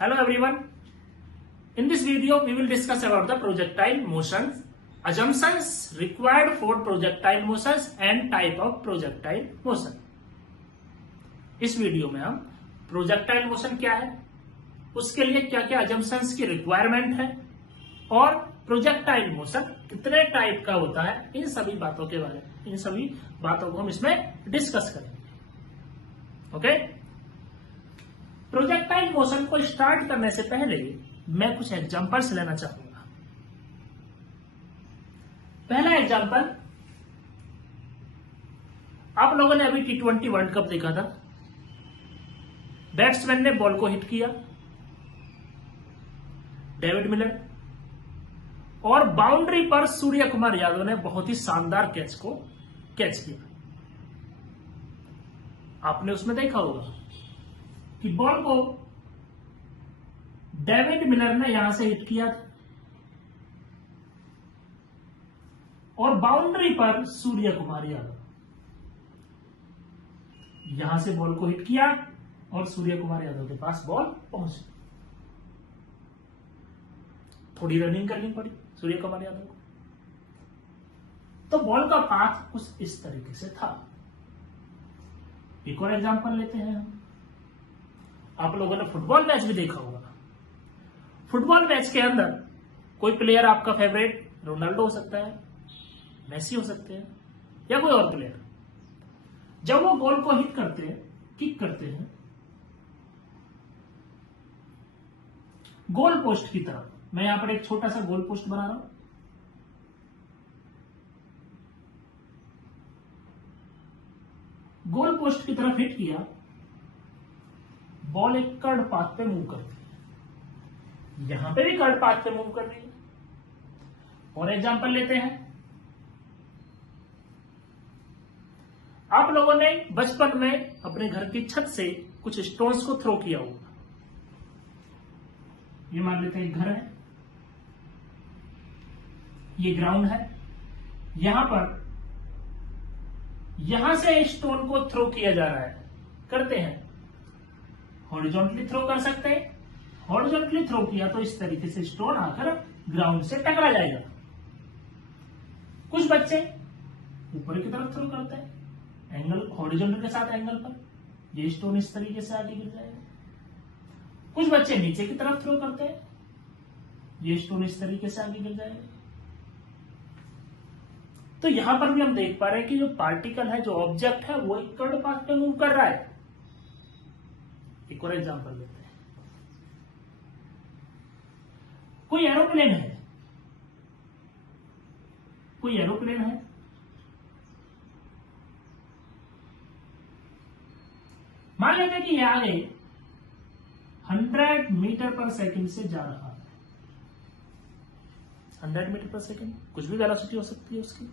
Hello everyone. In this video, we will discuss about the projectile motions, assumptions required for projectile motions and type of projectile motion. इस video में हम projectile motion क्या है, उसके लिए क्या क्या assumptions की रिक्वायरमेंट है और प्रोजेक्टाइल मोशन कितने टाइप का होता है, इन सभी बातों को हम इसमें डिस्कस करेंगे. ओके. प्रोजेक्टाइल मोशन को स्टार्ट करने से पहले मैं कुछ एग्जांपल्स लेना चाहूंगा. पहला एग्जांपल, आप लोगों ने अभी T20 वर्ल्ड कप देखा था. बैट्समैन ने बॉल को हिट किया, डेविड मिलर, और बाउंड्री पर सूर्य कुमार यादव ने बहुत ही शानदार कैच को कैच किया. आपने उसमें देखा होगा कि बॉल को डेविड मिलर ने यहां से हिट किया था और बाउंड्री पर सूर्य कुमार यादव यहां से बॉल को हिट किया और सूर्य कुमार यादव के पास बॉल पहुंची. थोड़ी रनिंग करनी पड़ी सूर्य कुमार यादव को, तो बॉल का पाथ कुछ इस तरीके से था. एक और एग्जांपल लेते हैं हम. आप लोगों ने फुटबॉल मैच भी देखा होगा. फुटबॉल मैच के अंदर कोई प्लेयर आपका फेवरेट रोनाल्डो हो सकता है, मेसी हो सकते हैं, या कोई और प्लेयर, जब वो बॉल को हिट करते हैं, किक करते हैं गोल पोस्ट की तरफ. मैं यहां पर एक छोटा सा गोल पोस्ट बना रहा हूं. गोल पोस्ट की तरफ हिट किया, बॉल एक कर्ड पाथ पे मूव करती है. यहां पे भी कर्ड पाथ पे मूव कर रही है. और एग्जांपल लेते हैं. आप लोगों ने बचपन में अपने घर की छत से कुछ स्टोन्स को थ्रो किया होगा. ये मान लेते हैं एक घर है, ये ग्राउंड है. यहां से स्टोन को थ्रो किया जा रहा है. करते हैं हॉरिजॉन्टली थ्रो कर सकते हैं. हॉरिजॉन्टली थ्रो किया तो इस तरीके से स्टोन आकर ग्राउंड से टकरा जाएगा. कुछ बच्चे ऊपर की तरफ थ्रो करते हैं, एंगल हॉरिजॉन्टल के साथ एंगल पर. ये स्टोन इस तरीके से आगे गिर जाएगा. कुछ बच्चे नीचे की तरफ थ्रो करते हैं, ये स्टोन इस तरीके से आगे गिर जाएगा. तो यहां पर भी हम देख पा रहे हैं कि जो पार्टिकल है, जो ऑब्जेक्ट है, वो एक कर्ड पाथ पे मूव कर रहा है. एक और एग्जांपल लेते हैं. कोई एरोप्लेन है, मान लेते हैं कि ये आगे 100 मीटर पर सेकंड से जा रहा है. 100 मीटर पर सेकंड, कुछ भी वेलोसिटी हो सकती है उसकी.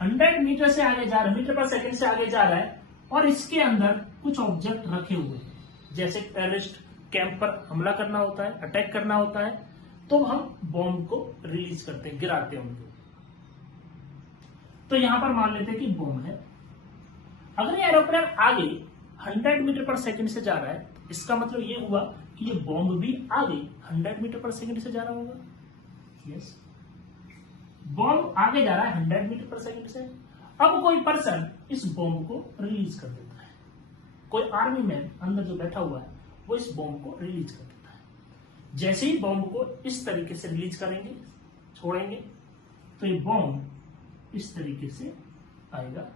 100 मीटर से आगे जा रहा है, मीटर पर सेकंड से आगे जा रहा है, और इसके अंदर कुछ ऑब्जेक्ट रखे हुए हैं. जैसे टेररिस्ट कैंप पर हमला करना होता है, अटैक करना होता है, तो हम बॉम्ब को रिलीज करते हैं, गिराते हैं उनको. तो यहां पर मान लेते हैं कि बॉम्ब है. अगर ये एरोप्लेन आगे 100 मीटर पर सेकंड से जा रहा है, इसका मतलब ये हुआ कि ये बॉम्ब भी आगे 100 मीटर पर सेकंड से जा रहा होगा. यस, बॉम्ब आगे जा रहा है 100 मीटर पर सेकंड से. अब कोई पर्सन इस बॉम्ब को रिलीज कर देता है. कोई आर्मी मैन अंदर जो बैठा हुआ है, वो इस बॉम्ब को रिलीज कर देता है. जैसे ही बॉम्ब को इस तरीके से रिलीज करेंगे, छोड़ेंगे, तो ये बॉम्ब इस तरीके से आएगा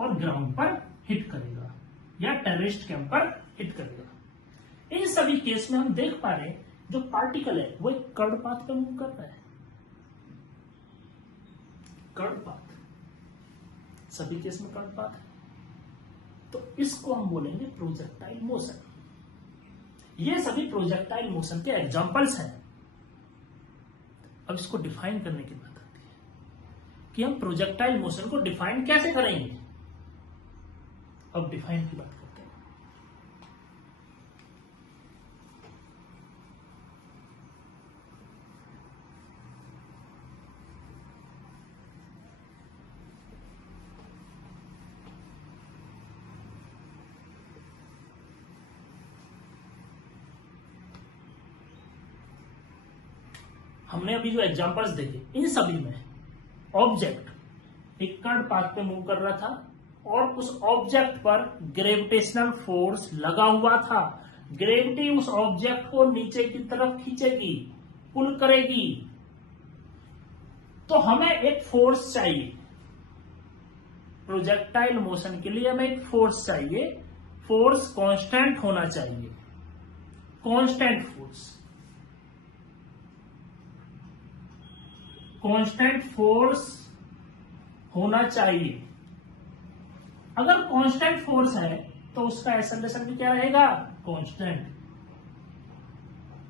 और ग्राउंड पर हिट करेगा या टेररिस्ट कैंप पर हिट करेगा. इन सभी केस में हम देख पा रहे हैं जो पार्टिकल है वो एक कर्ड पाथ पे मूव कर रहा है. कर्ड पाथ, सभी केस में कर्ड पाथ है. तो इसको हम बोलेंगे प्रोजेक्टाइल मोशन. ये सभी प्रोजेक्टाइल मोशन के एग्जांपल्स हैं. अब इसको डिफाइन करने की बात आती है कि हम प्रोजेक्टाइल मोशन को डिफाइन कैसे करेंगे. अब डिफाइन की बात करते हैं. हमने अभी जो एग्जांपल्स देखे इन सभी में ऑब्जेक्ट एक कर्व पाथ पे मूव कर रहा था और उस ऑब्जेक्ट पर ग्रेविटेशनल फोर्स लगा हुआ था। ग्रेविटी उस ऑब्जेक्ट को नीचे की तरफ खींचेगी, पुल करेगी। तो हमें एक फोर्स चाहिए, प्रोजेक्टाइल मोशन के लिए हमें एक फोर्स चाहिए। फोर्स कांस्टेंट होना चाहिए, कांस्टेंट फोर्स। कांस्टेंट फोर्स होना चाहिए। अगर कांस्टेंट फोर्स है तो उसका एक्सेलरेशन भी क्या रहेगा? कांस्टेंट।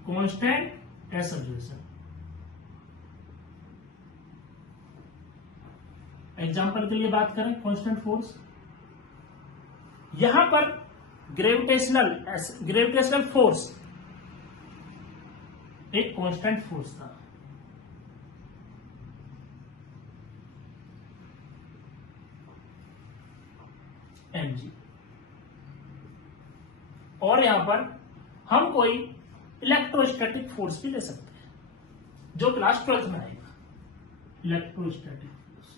Constant acceleration. एग्जांपल के लिए बात करें कांस्टेंट फोर्स, यहां पर ग्रेविटेशनल फोर्स एक कांस्टेंट फोर्स था। mg। और यहां पर हम कोई इलेक्ट्रोस्टैटिक फोर्स भी ले सकते हैं जो क्लास 12th में आएगा। इलेक्ट्रोस्टैटिक फोर्स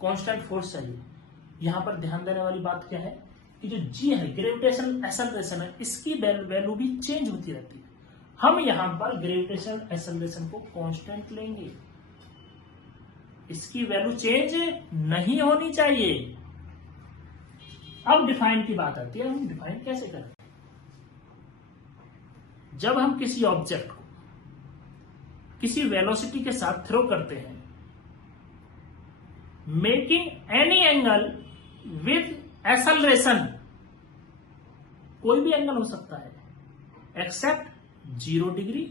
कांस्टेंट फोर्स चाहिए। यहां पर ध्यान देने वाली बात क्या है कि जो g है ग्रेविटेशनल एक्सेलरेशन है, इसकी वैल्यू भी चेंज होती रहती है। हम यहां पर ग्रेविटेशनल एक्सेलरेशन को कांस्टेंट लेंगे, इसकी वैल्यू चेंज नहीं होनी चाहिए। अब डिफाइन की बात आती है, हम डिफाइन कैसे करें? जब हम किसी ऑब्जेक्ट को किसी वेलोसिटी के साथ थ्रो करते हैं, making any angle with acceleration, कोई भी एंगल हो सकता है एक्सेप्ट 0 डिग्री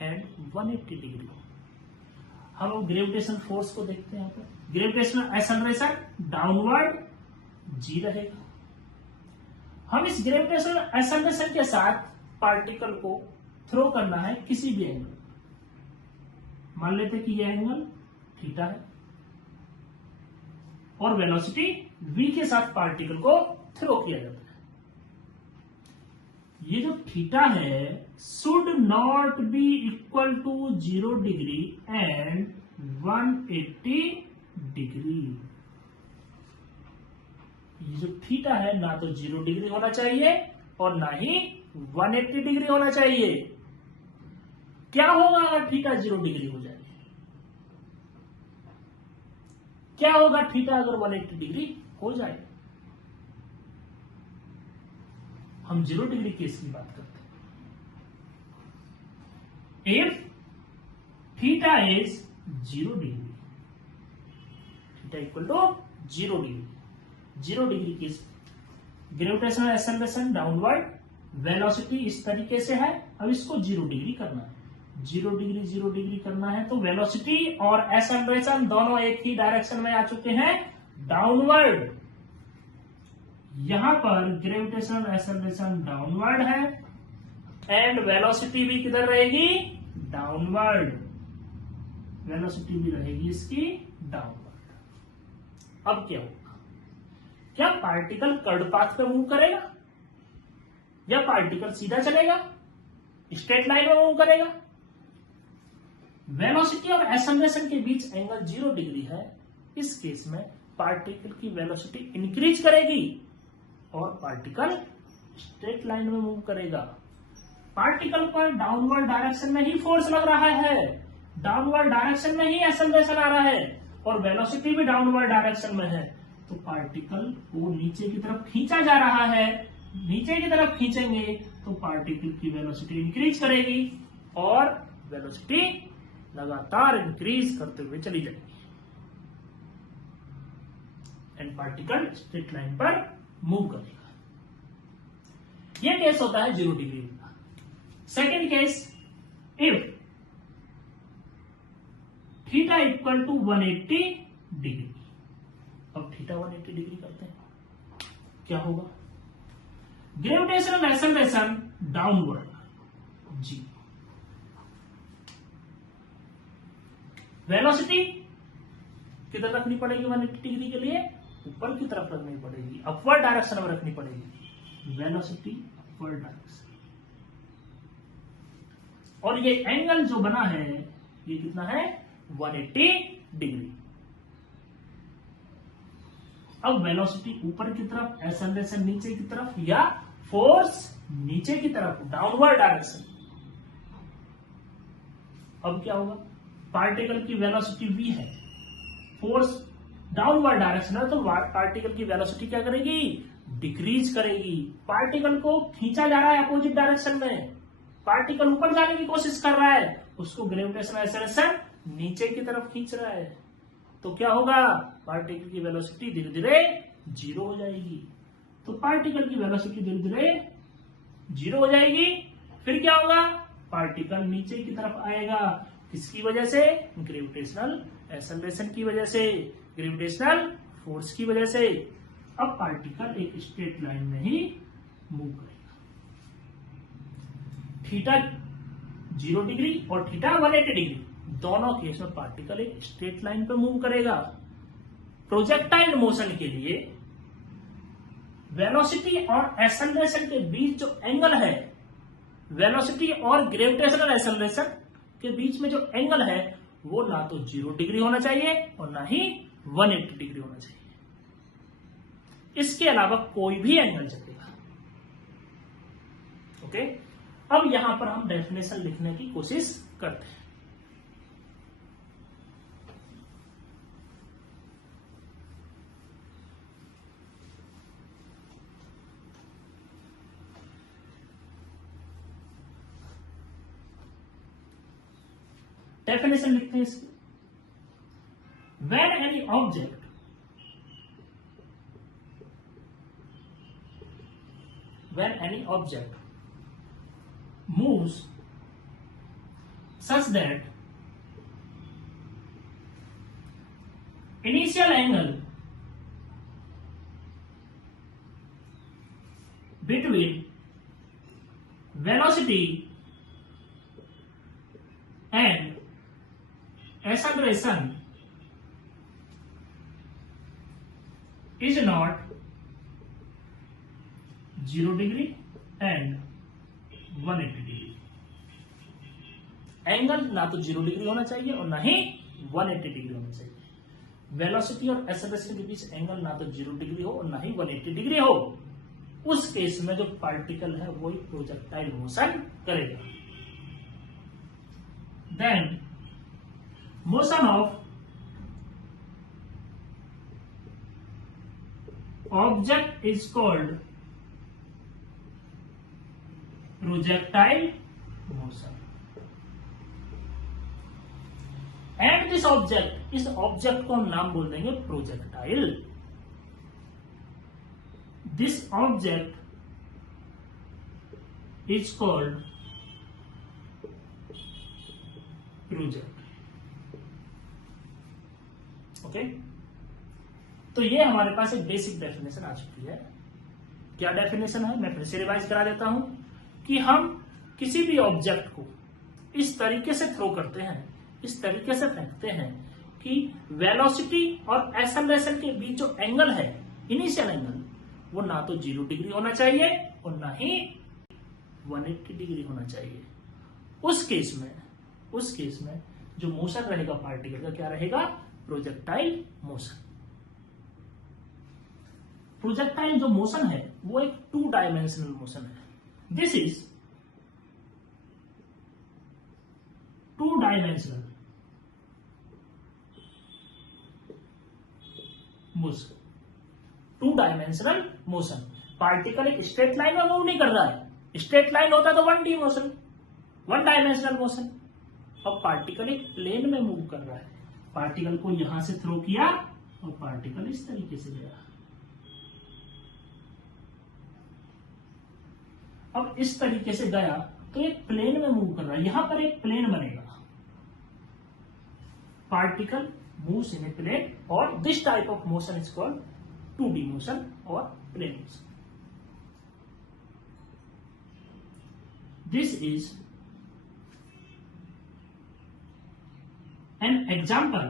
एंड 180 डिग्री। हम ग्रेविटेशनल फोर्स को देखते हैं। यहाँ पर ग्रेविटेशनल एक्सेलरेशन डाउनवर्ड जी रहेगा। हम इस ग्रेविटेशनल एक्सेलरेशन के साथ पार्टिकल को थ्रो करना है किसी भी एंगल। मान लेते कि यह एंगल थीटा है और वेलोसिटी v के साथ पार्टिकल को थ्रो किया जाता है। ये जो थीटा है should not be equal to 0 degree and 180 degree. ये जो थीटा है ना तो 0 डिग्री होना चाहिए और ना ही 180 डिग्री होना चाहिए। क्या होगा अगर थीटा 0 डिग्री हो जाए? क्या होगा थीटा अगर 180 डिग्री हो जाए? हम 0 डिग्री केस की बात करते हैं। If theta is 0 degree, theta equal to 0 degree, 0 degree case, gravitational acceleration downward, velocity इस तरीके से है। अब इसको 0 डिग्री करना है, 0 डिग्री करना है तो वेलोसिटी और एक्सेलरेशन दोनों एक ही डायरेक्शन में आ चुके हैं, डाउनवर्ड। यहां पर ग्रेविटेशनल एक्सेलरेशन डाउनवर्ड है एंड वेलोसिटी भी किधर रहेगी? डाउनवर्ड। वेलोसिटी भी रहेगी इसकी डाउनवर्ड। अब क्या होगा? क्या पार्टिकल कर्व पाथ पे मूव करेगा या पार्टिकल सीधा चलेगा, स्ट्रेट लाइन में मूव करेगा? वेलोसिटी और एक्सेलरेशन के बीच एंगल 0 डिग्री है। इस केस में पार्टिकल की वेलोसिटी इंक्रीज करेगी और पार्टिकल स्ट्रेट लाइन में मूव करेगा। पार्टिकल पर डाउनवर्ड डायरेक्शन में ही फोर्स लग रहा है, डाउनवर्ड डायरेक्शन में ही एक्सेलरेशन आ रहा है और वेलोसिटी भी डाउनवर्ड डायरेक्शन में है। तो पार्टिकल को नीचे की तरफ खींचा जा रहा है। नीचे की तरफ खींचेंगे तो पार्टिकल की वेलोसिटी इंक्रीज करेगी और वेलोसिटी लगातार इंक्रीज करते हुए चली जाएगी एंड पार्टिकल स्ट्रेट लाइन पर मूव करेगा। यह केस होता है 0 डिग्री का। Second case, if theta equal to 180 degree. अब थीटा 180 डिग्री करते हैं, क्या होगा? Gravitational acceleration downward g, velocity किधर रखनी पड़ेगी? 180 डिग्री के लिए ऊपर की तरफ रखनी पड़ेगी, अपवर्ड डायरेक्शन में रखनी पड़ेगी। वेलोसिटी पर डायरेक्शन। और ये एंगल जो बना है ये कितना है, 180 डिग्री। अब वेलोसिटी ऊपर की तरफ, एक्सेलरेशन नीचे की तरफ, या फोर्स नीचे की तरफ, डाउनवर्ड डायरेक्शन। अब क्या होगा, पार्टिकल की वेलोसिटी v है, फोर्स डाउनवर्ड डायरेक्शन है, तो पार्टिकल की वेलोसिटी क्या करेगी, डिक्रीज करेगी। पार्टिकल को खींचा जा रहा है अपोजिट डायरेक्शन में, पार्टिकल ऊपर जाने की कोशिश कर रहा है, उसको ग्रेविटेशनल एक्सेलरेशन नीचे की तरफ खींच रहा है। तो क्या होगा, पार्टिकल की वेलोसिटी धीरे धीरे जीरो हो जाएगी। तो पार्टिकल की वेलोसिटी धीरे धीरे जीरो हो जाएगी। फिर क्या होगा, पार्टिकल नीचे की तरफ आएगा, किसकी वजह से, ग्रेविटेशनल एक्सेलरेशन की वजह से, ग्रेविटेशनल फोर्स की वजह से। अब पार्टिकल एक स्ट्रेट लाइन में ही मूव करेगा। थीटा 0 डिग्री और थीटा 180 डिग्री, दोनों केस में पार्टिकल एक स्ट्रेट लाइन पे मूव करेगा। प्रोजेक्टाइल मोशन के लिए वेलोसिटी और एक्सेलरेशन के बीच जो एंगल है, वेलोसिटी और ग्रेविटेशनल एक्सेलरेशन के बीच में जो एंगल है वो ना तो 0 डिग्री होना चाहिए और ना ही 180 डिग्री होना चाहिए। इसके अलावा कोई भी एंगल चलेगा। ओके, अब यहां पर हम डेफिनेशन लिखने की कोशिश करते हैं। डेफिनेशन लिखते हैं इसकी। When any object moves such that initial angle between velocity and acceleration is not 0 degree and 180 degree. Angle ना तो 0 डिग्री होना चाहिए और ना ही 180 डिग्री होना चाहिए। वेलोसिटी और एक्सेलरेशन के बीच एंगल ना तो 0 डिग्री हो और ना ही 180 डिग्री हो। उस केस में जो पार्टिकल है वो एक प्रोजेक्टाइल मोशन करेगा। Then motion of object is called projectile motion, and this object, इस ऑब्जेक्ट को हम नाम बोल देंगे projectile. This object is called project. Okay, तो ये हमारे पास एक बेसिक डेफिनेशन आ चुकी है। क्या डेफिनेशन है, मैं फिर से रिवाइज करा देता हूं कि हम किसी भी ऑब्जेक्ट को इस तरीके से थ्रो करते हैं, इस तरीके से फेंकते हैं कि वेलोसिटी और एक्सेलरेशन के बीच जो एंगल है, इनिशियल एंगल, वो ना तो 0 डिग्री होना चाहिए और ना ही 180 डिग्री होना चाहिए। उस केस में जो मोशन रहेगा पार्टिकल का क्या रहेगा, प्रोजेक्टाइल मोशन। प्रोजेक्टाइल जो मोशन है वो एक 2 डायमेंशनल मोशन है। This is 2 dimensional motion. 2 dimensional motion. Particle एक स्ट्रेट लाइन में मूव नहीं कर रहा है। स्ट्रेट लाइन होता तो 1D मोशन, 1 डायमेंशनल मोशन। अब पार्टिकल एक प्लेन में मूव कर रहा है। पार्टिकल को यहां से थ्रो किया और पार्टिकल इस तरीके से गया। अब इस तरीके से गया तो एक प्लेन में मूव कर रहा है। यहां पर एक प्लेन बनेगा। Particle moves in a plane और this type of motion is called 2D motion और plane motion. This is an example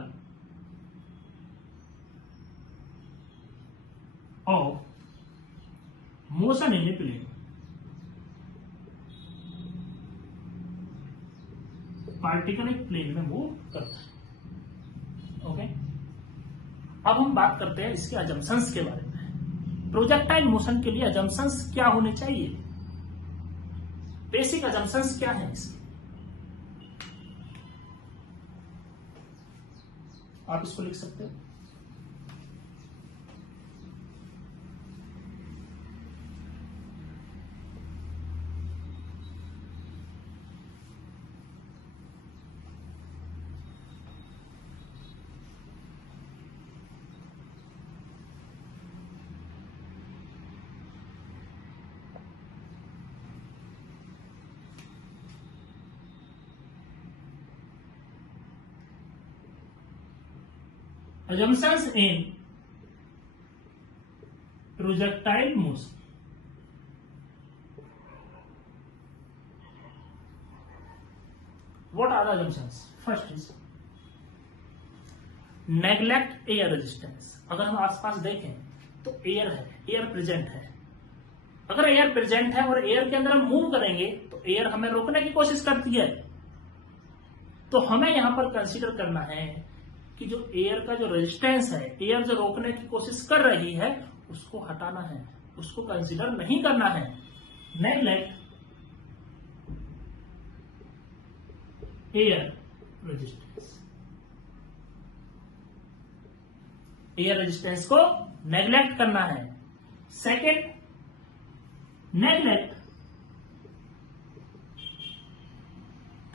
of motion in a plane, particle एक प्लेन में मूव करता है। ओके, अब हम बात करते हैं इसके अजम्पशंस के बारे में। प्रोजेक्टाइल मोशन के लिए अजम्पशंस क्या होने चाहिए, बेसिक अजम्पशंस क्या है इसके, आप इसको लिख सकते हो। Assumptions in projectile motion. What are the assumptions? First is neglect air resistance. अगर हम आसपास देखें तो एयर है, एयर प्रेजेंट है। अगर एयर प्रेजेंट है और एयर के अंदर हम मूव करेंगे तो एयर हमें रोकने की कोशिश करती है, तो हमें यहां पर कंसीडर करना है कि जो एयर का जो रेजिस्टेंस है, एयर जो रोकने की कोशिश कर रही है, उसको हटाना है, उसको कंसीडर नहीं करना है। Neglect air resistance, air resistance को नेग्लेक्ट करना है। Second, neglect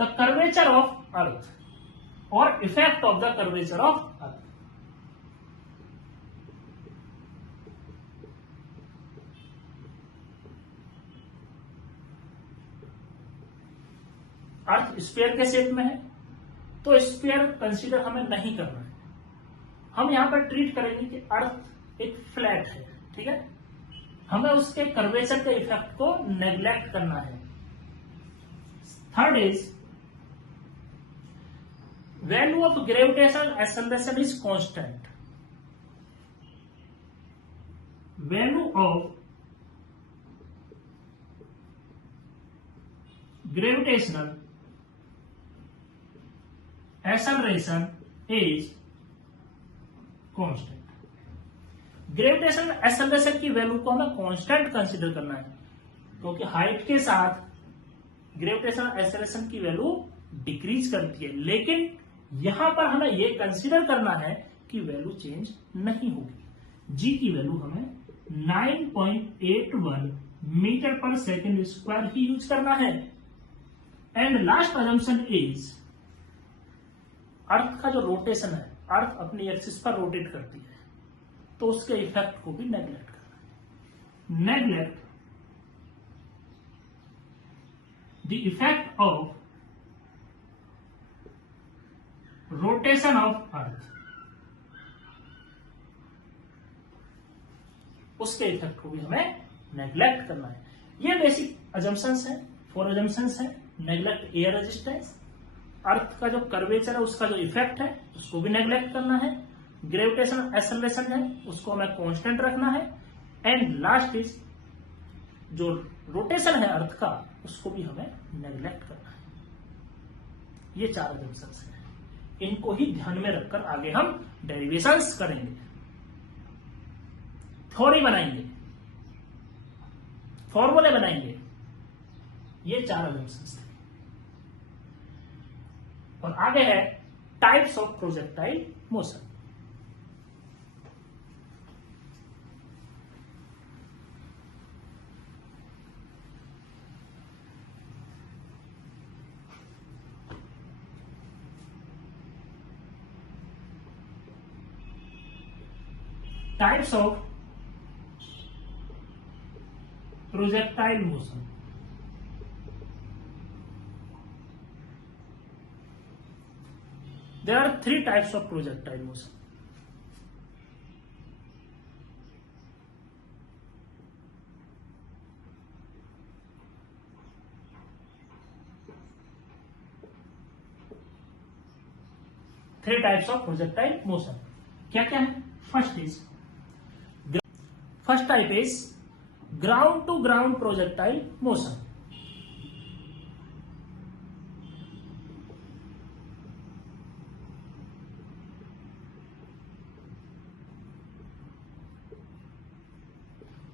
the curvature of earth or effect of the curvature of earth. Earth sphere के शेप में है तो स्फीयर कंसीडर हमें नहीं करना है। हम यहां पर ट्रीट करेंगे कि अर्थ एक फ्लैट है, ठीक है, हमें उसके कर्वेचर के इफेक्ट को नेग्लेक्ट करना है। Third is value of gravitational acceleration is constant. Value of gravitational acceleration is constant. Gravitational acceleration की वैल्यू को हमें कांस्टेंट कंसीडर करना है, क्योंकि हाइट के साथ ग्रेविटेशनल एक्सेलरेशन की वैल्यू डिक्रीज करती है, लेकिन यहां पर हमें यह कंसीडर करना है कि वैल्यू चेंज नहीं होगी। जी की वैल्यू हमें 9.81 मीटर पर सेकेंड स्क्वायर ही यूज करना है। And last assumption is earth का जो रोटेशन है, अर्थ अपनी एक्सिस पर रोटेट करती है, तो उसके इफेक्ट को भी नेग्लेक्ट करना है। Neglect the effect of rotation of earth, उसके इफेक्ट को भी हमें नेग्लेक्ट करना है। ये बेसिक अजम्पशंस है, 4 अजम्पशंस है। नेग्लेक्ट एयर रेजिस्टेंस, अर्थ का जो कर्वेचर है उसका जो इफेक्ट है उसको भी नेग्लेक्ट करना है, ग्रेविटेशनल एक्सेलरेशन है उसको हमें कांस्टेंट रखना है, एंड लास्ट इज जो रोटेशन है अर्थ का उसको भी हमें नेग्लेक्ट करना है। ये 4 अजम्पशंस हैं, इनको ही ध्यान में रखकर आगे हम डेरिवेशंस करेंगे, थ्योरी बनाएंगे, फॉर्मूले बनाएंगे। ये 4 अजम्पशंस थे। और आगे है types of projectile motion. Types of projectile motion. There are 3 types of projectile motion. Three types of projectile motion. क्या क्या है? First type is ground to ground projectile motion.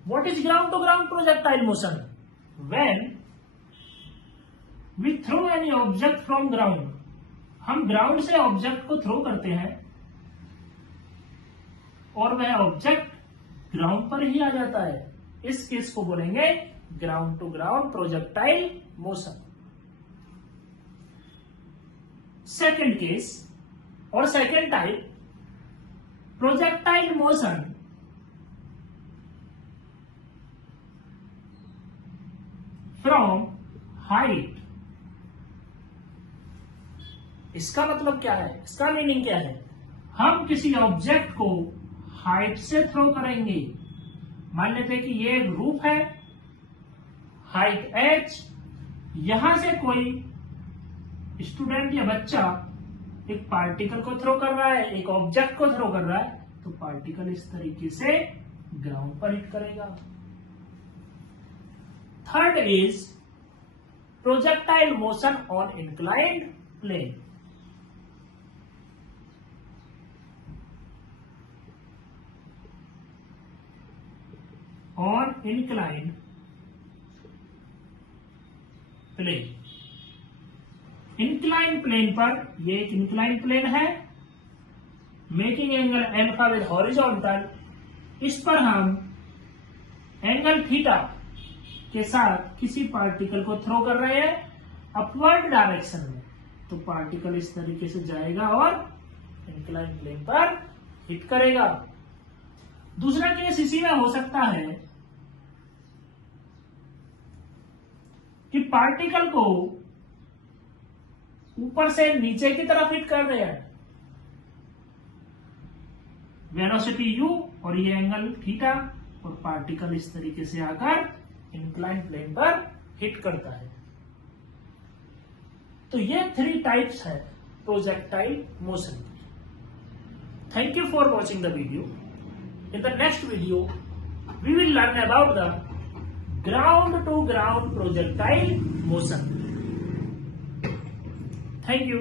What is ground to ground projectile motion? When we throw any object from ground, हम ground से object को throw करते हैं और वह ऑब्जेक्ट ग्राउंड पर ही आ जाता है, इस केस को बोलेंगे ground to ground projectile motion. Second case और second type, projectile motion from height. इसका मतलब क्या है, इसका मीनिंग क्या है? हम किसी ऑब्जेक्ट को हाइट से थ्रो करेंगे। मान लेते हैं कि ये एक रूफ है, हाइट h, यहां से कोई स्टूडेंट या बच्चा एक पार्टिकल को थ्रो कर रहा है, एक ऑब्जेक्ट को थ्रो कर रहा है, तो पार्टिकल इस तरीके से ग्राउंड पर हिट करेगा। Third is projectile motion on inclined plane. On inclined plane, inclined plane पर, ये एक इंक्लाइंड प्लेन है, making angle alpha with horizontal, इस पर हम एंगल थीटा के साथ किसी पार्टिकल को थ्रो कर रहे हैं अपवर्ड डायरेक्शन में, तो पार्टिकल इस तरीके से जाएगा और इंक्लाइंड प्लेन पर हिट करेगा। दूसरा केस इसी में हो सकता है कि पार्टिकल को ऊपर से नीचे की तरफ हिट कर रहे हैं, वेलोसिटी u और ये एंगल थीटा, और पार्टिकल इस तरीके से आकर इंक्लाइंड प्लेन पर हिट करता है। तो ये 3 टाइप्स है प्रोजेक्टाइल मोशन की। Thank you for watching the video. In the next video, we will learn about the ground to ground projectile motion. Thank you.